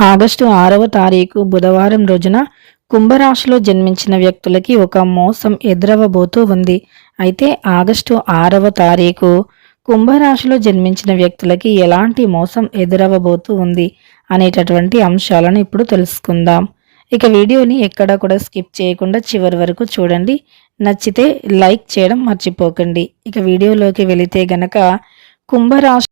August ఆరవ తారీఖు బుధవారం రోజున కుంభరాశిలో జన్మించిన వ్యక్తులకి ఒక మోసం ఎదురవబోతూ ఉంది. అయితే ఆగస్టు ఆరవ తారీఖు కుంభరాశిలో జన్మించిన వ్యక్తులకి ఎలాంటి మోసం ఎదురవబోతూ ఉంది అనేటటువంటి అంశాలను ఇప్పుడు తెలుసుకుందాం. ఇక వీడియోని ఎక్కడా కూడా స్కిప్ చేయకుండా చివరి వరకు చూడండి. నచ్చితే లైక్ చేయడం మర్చిపోకండి. ఇక వీడియోలోకి వెళితే గనక కుంభరాశి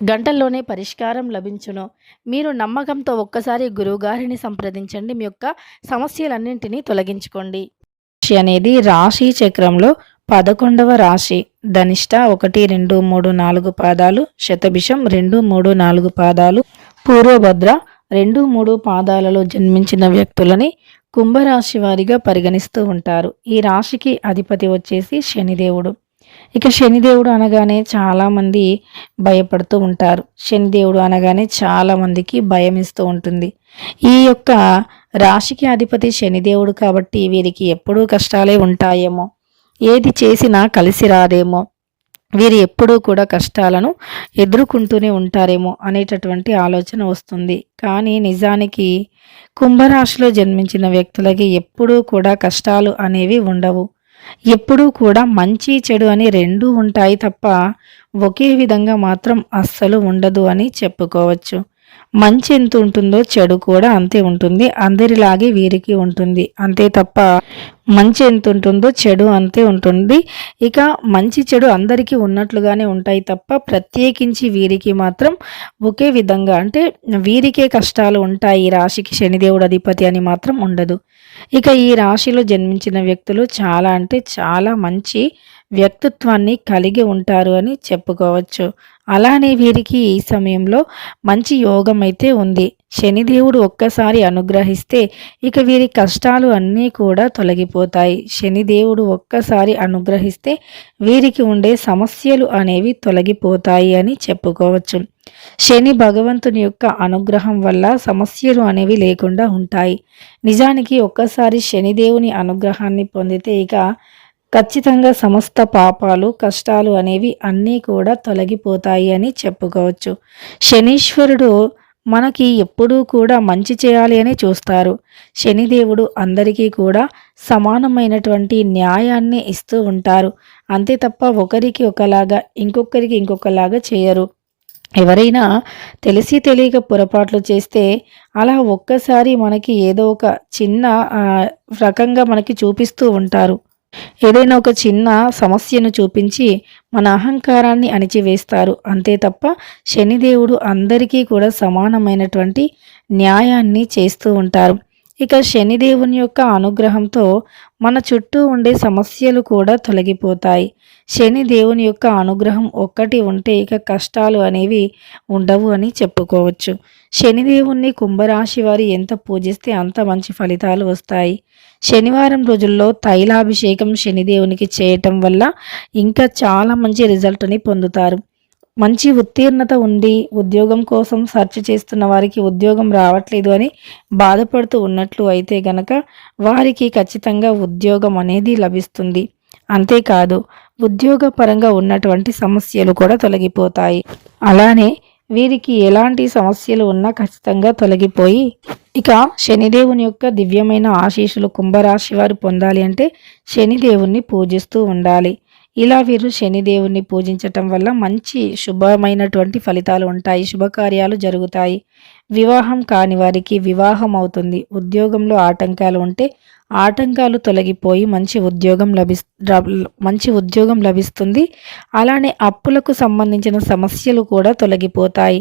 గంటల్లోనే పరిష్కారం లభించును. మీరు నమ్మకంతో ఒక్కసారి గురువుగారిని సంప్రదించండి. మీ యొక్క సమస్యలన్నింటినీ తొలగించుకోండి. రాశి అనేది రాశి చక్రంలో పదకొండవ రాశి. ధనిష్ట ఒకటి రెండు మూడు నాలుగు పాదాలు. శతభిషం రెండు మూడు నాలుగు పాదాలు. పూర్వభద్ర రెండు మూడు పాదాలలో జన్మించిన వ్యక్తులని కుంభరాశి వారిగా పరిగణిస్తూ ఉంటారు. ఈ రాశికి అధిపతి వచ్చేసి శనిదేవుడు. ఇక శనిదేవుడు అనగానే చాలామంది భయపడుతూ ఉంటారు. శనిదేవుడు అనగానే చాలామందికి భయం ఇస్తూ ఉంటుంది. ఈ యొక్క రాశికి అధిపతి శనిదేవుడు కాబట్టి వీరికి ఎప్పుడూ కష్టాలే ఉంటాయేమో. ఏది చేసినా కలిసి రాదేమో. వీరు ఎప్పుడూ కూడా కష్టాలను ఎదుర్కొంటూనే ఉంటారేమో అనేటటువంటి ఆలోచన వస్తుంది. కానీ నిజానికి కుంభరాశిలో జన్మించిన వ్యక్తులకి ఎప్పుడూ కూడా కష్టాలు అనేవి ఉండవు. ఎప్పుడూ కూడా మంచి చెడు అని రెండూ ఉంటాయి తప్ప ఒకే విధంగా మాత్రం అస్సలు ఉండదు అని చెప్పుకోవచ్చు. మంచి ఎంత ఉంటుందో చెడు కూడా అంతే ఉంటుంది. అందరిలాగే వీరికి ఉంటుంది. అంతే తప్ప మంచి ఎంత ఉంటుందో చెడు అంతే ఉంటుంది. ఇక మంచి చెడు అందరికీ ఉన్నట్లుగానే ఉంటాయి తప్ప ప్రత్యేకించి వీరికి మాత్రం ఒకే విధంగా అంటే వీరికే కష్టాలు ఉంటాయి. రాశికి శనిదేవుడు అధిపతి అని మాత్రం ఉండదు. ఇక ఈ రాశిలో జన్మించిన వ్యక్తులు చాలా అంటే చాలా మంచి వ్యక్తిత్వాన్ని కలిగి ఉంటారు అని చెప్పుకోవచ్చు. అలానే వీరికి ఈ సమయంలో మంచి యోగం అయితే ఉంది. శనిదేవుడు ఒక్కసారి అనుగ్రహిస్తే ఇక వీరి కష్టాలు అన్నీ కూడా తొలగిపోతాయి. శనిదేవుడు ఒక్కసారి అనుగ్రహిస్తే వీరికి ఉండే సమస్యలు అనేవి తొలగిపోతాయి అని చెప్పుకోవచ్చు. శని భగవంతుని యొక్క అనుగ్రహం వల్ల సమస్యలు అనేవి లేకుండా ఉంటాయి. నిజానికి ఒక్కసారి శనిదేవుని అనుగ్రహాన్ని పొందితే ఇక ఖచ్చితంగా సమస్త పాపాలు కష్టాలు అనేవి అన్నీ కూడా తొలగిపోతాయి అని చెప్పుకోవచ్చు. శనీశ్వరుడు మనకి ఎప్పుడూ కూడా మంచి చేయాలి అని చూస్తారు. శనిదేవుడు అందరికీ కూడా సమానమైనటువంటి న్యాయాన్ని ఇస్తూ ఉంటారు. అంతే తప్ప ఒకరికి ఒకలాగా ఇంకొకరికి ఇంకొకలాగా చేయరు. ఎవరైనా తెలిసి తెలియక పొరపాట్లు చేస్తే అలా ఒక్కసారి మనకి ఏదో ఒక చిన్న రకంగా మనకి చూపిస్తూ ఉంటారు. ఏదైనా ఒక చిన్న సమస్యను చూపించి మన అహంకారాన్ని అణిచివేస్తారు. అంతే తప్ప శనిదేవుడు అందరికీ కూడా సమానమైనటువంటి న్యాయాన్ని చేస్తూ ఉంటారు. ఇక శనిదేవుని యొక్క అనుగ్రహంతో మన చుట్టూ ఉండే సమస్యలు కూడా తొలగిపోతాయి. శని దేవుని యొక్క అనుగ్రహం ఒక్కటి ఉంటే ఇక కష్టాలు అనేవి ఉండవు అని చెప్పుకోవచ్చు. శనిదేవుణ్ణి కుంభరాశి వారి ఎంత పూజిస్తే అంత మంచి ఫలితాలు వస్తాయి. శనివారం రోజుల్లో తైలాభిషేకం శనిదేవునికి చేయటం వల్ల ఇంకా చాలా మంచి రిజల్ట్ని పొందుతారు. మంచి ఉత్తీర్ణత ఉండి ఉద్యోగం కోసం సెర్చ్ చేస్తున్న వారికి ఉద్యోగం రావట్లేదు అని బాధపడుతూ ఉన్నట్లు అయితే గనక వారికి ఖచ్చితంగా ఉద్యోగం అనేది లభిస్తుంది. అంతేకాదు ఉద్యోగపరంగా ఉన్నటువంటి సమస్యలు కూడా తొలగిపోతాయి. అలానే వీరికి ఎలాంటి సమస్యలు ఉన్నా ఖచ్చితంగా తొలగిపోయి ఇక శనిదేవుని యొక్క దివ్యమైన ఆశీస్సులు కుంభరాశి వారు పొందాలి అంటే శనిదేవుణ్ణి పూజిస్తూ ఉండాలి. ఇలా వీరు శనిదేవుణ్ణి పూజించటం వల్ల మంచి శుభమైనటువంటి ఫలితాలు ఉంటాయి శుభకార్యాలు జరుగుతాయి. వివాహం కాని వారికి వివాహం అవుతుంది. ఉద్యోగంలో ఆటంకాలు ఉంటే ఆటంకాలు తొలగిపోయి మంచి ఉద్యోగం లభిస్ మంచి ఉద్యోగం లభిస్తుంది. అలానే అప్పులకు సంబంధించిన సమస్యలు కూడా తొలగిపోతాయి.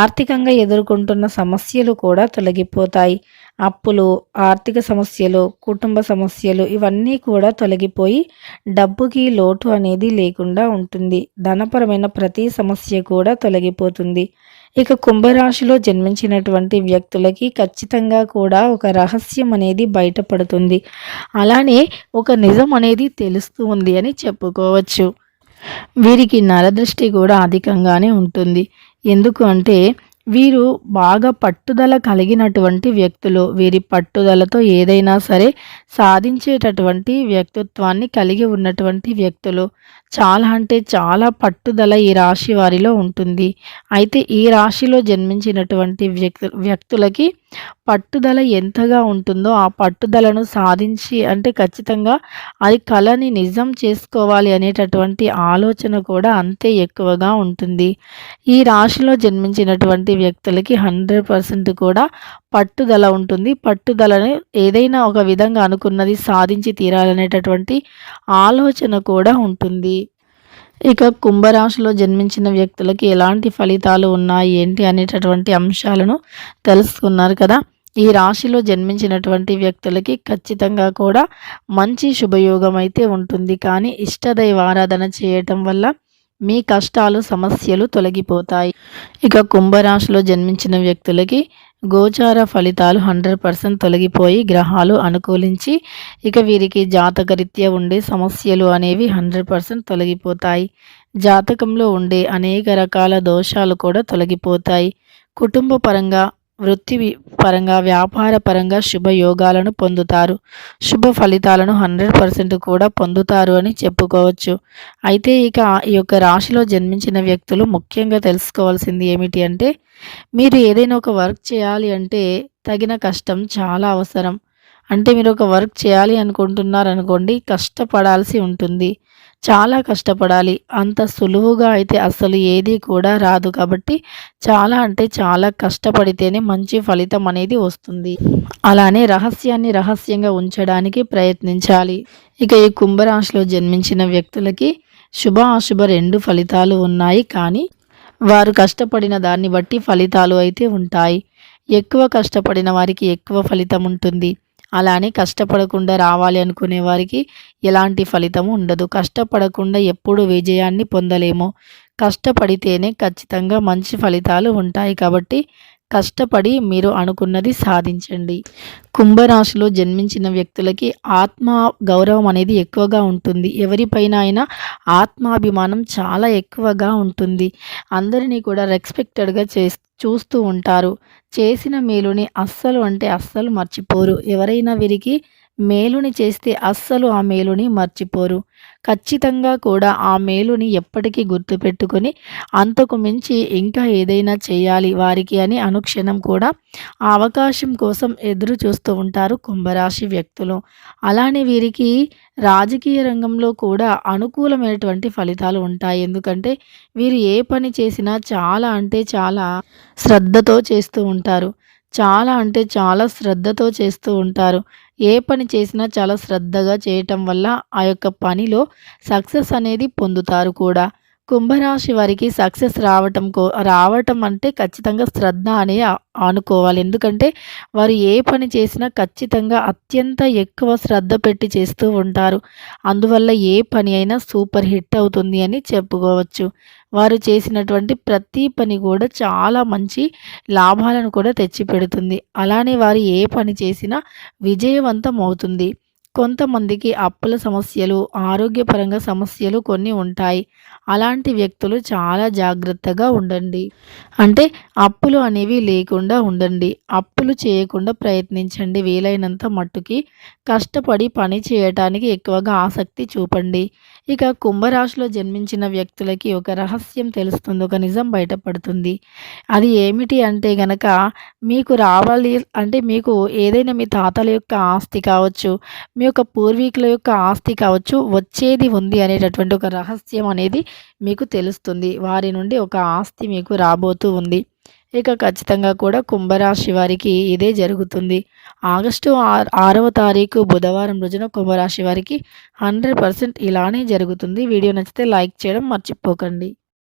ఆర్థికంగా ఎదుర్కొంటున్న సమస్యలు కూడా తొలగిపోతాయి. అప్పులు ఆర్థిక సమస్యలు కుటుంబ సమస్యలు ఇవన్నీ కూడా తొలగిపోయి డబ్బుకి లోటు అనేది లేకుండా ఉంటుంది. ధనపరమైన ప్రతి సమస్య కూడా తొలగిపోతుంది. ఇక కుంభరాశిలో జన్మించినటువంటి వ్యక్తులకి ఖచ్చితంగా కూడా ఒక రహస్యం అనేది బయటపడుతుంది. అలానే ఒక నిజం అనేది తెలుస్తూ ఉంది అని చెప్పుకోవచ్చు. వీరికి నరదృష్టి కూడా అధికంగానే ఉంటుంది. ఎందుకు అంటే వీరు బాగా పట్టుదల కలిగినటువంటి వ్యక్తులు. వీరి పట్టుదలతో ఏదైనా సరే సాధించేటటువంటి వ్యక్తిత్వాన్ని కలిగి ఉన్నటువంటి వ్యక్తులు. చాలా అంటే చాలా పట్టుదల ఈ రాశి వారిలో ఉంటుంది. అయితే ఈ రాశిలో జన్మించినటువంటి వ్యక్తు వ్యక్తులకి పట్టుదల ఎంతగా ఉంటుందో ఆ పట్టుదలను సాధించి అంటే ఖచ్చితంగా అది కళని నిజం చేసుకోవాలి అనేటటువంటి ఆలోచన కూడా అంతే ఎక్కువగా ఉంటుంది. ఈ రాశిలో జన్మించినటువంటి వ్యక్తులకి హండ్రెడ్ పర్సెంట్ కూడా పట్టుదల ఉంటుంది. పట్టుదలని ఏదైనా ఒక విధంగా అనుకున్నది సాధించి తీరాలనేటటువంటి ఆలోచన కూడా ఉంటుంది. ఇక కుంభరాశిలో జన్మించిన వ్యక్తులకి ఎలాంటి ఫలితాలు ఉన్నాయి ఏంటి అనేటటువంటి అంశాలను తెలుసుకున్నారు కదా. ఈ రాశిలో జన్మించినటువంటి వ్యక్తులకి ఖచ్చితంగా కూడా మంచి శుభయోగం అయితే ఉంటుంది. కానీ ఇష్టదైవ ఆరాధన చేయటం వల్ల మీ కష్టాలు సమస్యలు తొలగిపోతాయి. ఇక కుంభరాశిలో జన్మించిన వ్యక్తులకి గోచార ఫలితాలు హండ్రెడ్ పర్సెంట్ తొలగిపోయి గ్రహాలు అనుకూలించి ఇక వీరికి జాతకరీత్యా ఉండే సమస్యలు అనేవి హండ్రెడ్ పర్సెంట్ తొలగిపోతాయి. జాతకంలో ఉండే అనేక రకాల దోషాలు కూడా తొలగిపోతాయి. కుటుంబ పరంగా వృత్తి పరంగా వ్యాపార పరంగా శుభయోగాలను పొందుతారు. శుభ ఫలితాలను హండ్రెడ్ పర్సెంట్ కూడా పొందుతారు అని చెప్పుకోవచ్చు. అయితే ఇక ఈ యొక్క రాశిలో జన్మించిన వ్యక్తులు ముఖ్యంగా తెలుసుకోవాల్సింది ఏమిటి అంటే మీరు ఏదైనా ఒక వర్క్ చేయాలి అంటే తగిన కష్టం చాలా అవసరం. అంటే మీరు ఒక వర్క్ చేయాలి అనుకుంటున్నారనుకోండి కష్టపడాల్సి ఉంటుంది. చాలా కష్టపడాలి. అంత సులువుగా అయితే అసలు ఏది కూడా రాదు. కాబట్టి చాలా అంటే చాలా కష్టపడితేనే మంచి ఫలితం అనేది వస్తుంది. అలానే రహస్యాన్ని రహస్యంగా ఉంచడానికి ప్రయత్నించాలి. ఇక ఈ కుంభరాశిలో జన్మించిన వ్యక్తులకి శుభ అశుభ రెండు ఫలితాలు ఉన్నాయి. కానీ వారు కష్టపడిన దాన్ని బట్టి ఫలితాలు అయితే ఉంటాయి. ఎక్కువ కష్టపడిన వారికి ఎక్కువ ఫలితం ఉంటుంది. అలానే కష్టపడకుండా రావాలి అనుకునే వారికి ఎలాంటి ఫలితం ఉండదు. కష్టపడకుండా ఎప్పుడు విజయాన్ని పొందలేము. కష్టపడితేనే ఖచ్చితంగా మంచి ఫలితాలు ఉంటాయి కాబట్టి కష్టపడి మీరు అనుకున్నది సాధించండి. కుంభరాశిలో జన్మించిన వ్యక్తులకి ఆత్మ గౌరవం అనేది ఎక్కువగా ఉంటుంది. ఎవరిపైన అయినా ఆత్మాభిమానం చాలా ఎక్కువగా ఉంటుంది. అందరినీ కూడా రెస్పెక్టెడ్గా చేస్తూ చూస్తూ ఉంటారు. చేసిన మేలుని అస్సలు అంటే అస్సలు మర్చిపోరు. ఎవరైనా వీరికి మేలుని చేస్తే అస్సలు ఆ మేలుని మర్చిపోరు. ఖచ్చితంగా కూడా ఆ మేలుని ఎప్పటికీ గుర్తుపెట్టుకొని అంతకు మించి ఇంకా ఏదైనా చేయాలి వారికి అని అనుక్షణం కూడా ఆ అవకాశం కోసం ఎదురు చూస్తూ ఉంటారు కుంభరాశి వ్యక్తులు. అలానే వీరికి రాజకీయ రంగంలో కూడా అనుకూలమైనటువంటి ఫలితాలు ఉంటాయి. ఎందుకంటే వీరు ఏ పని చేసినా చాలా అంటే చాలా శ్రద్ధతో చేస్తూ ఉంటారు. చాలా అంటే చాలా శ్రద్ధతో చేస్తూ ఉంటారు. ఏ పని చేసినా చాలా శ్రద్ధగా చేయటం వల్ల ఆ యొక్క పనిలో సక్సెస్ అనేది పొందుతారు కూడా. కుంభరాశి వారికి సక్సెస్ రావటం కో రావటం అంటే ఖచ్చితంగా శ్రద్ధ అనే అనుకోవాలి ఎందుకంటే వారు ఏ పని చేసినా ఖచ్చితంగా అత్యంత ఎక్కువ శ్రద్ధ పెట్టి చేస్తూ ఉంటారు. అందువల్ల ఏ పని అయినా సూపర్ హిట్ అవుతుంది అని చెప్పుకోవచ్చు. వారు చేసినటువంటి ప్రతి పని కూడా చాలా మంచి లాభాలను కూడా తెచ్చిపెడుతుంది. అలానే వారు ఏ పని చేసినా విజయవంతం అవుతుంది. కొంతమందికి అప్పుల సమస్యలు ఆరోగ్యపరంగా సమస్యలు కొన్ని ఉంటాయి. అలాంటి వ్యక్తులు చాలా జాగ్రత్తగా ఉండండి. అంటే అప్పులు అనేవి లేకుండా ఉండండి. అప్పులు చేయకుండా ప్రయత్నించండి. వీలైనంత మట్టుకి కష్టపడి పని చేయటానికి ఎక్కువగా ఆసక్తి చూపండి. ఇక కుంభరాశిలో జన్మించిన వ్యక్తులకి ఒక రహస్యం తెలుస్తుంది. ఒక నిజం బయటపడుతుంది. అది ఏమిటి అంటే గనక మీకు రావాలి అంటే మీకు ఏదైనా మీ తాతల యొక్క ఆస్తి కావచ్చు మీ యొక్క పూర్వీకుల యొక్క ఆస్తి కావచ్చు వచ్చేది ఉంది అనేటటువంటి ఒక రహస్యం అనేది మీకు తెలుస్తుంది. వారి నుండి ఒక ఆస్తి మీకు రాబోతూ ఉంది. ఇక ఖచ్చితంగా కూడా కుంభరాశి వారికి ఇదే జరుగుతుంది. ఆగస్టు ఆరవ తారీఖు బుధవారం రోజున కుంభరాశి వారికి హండ్రెడ్ పర్సెంట్ ఇలానే జరుగుతుంది. వీడియో నచ్చితే లైక్ చేయడం మర్చిపోకండి.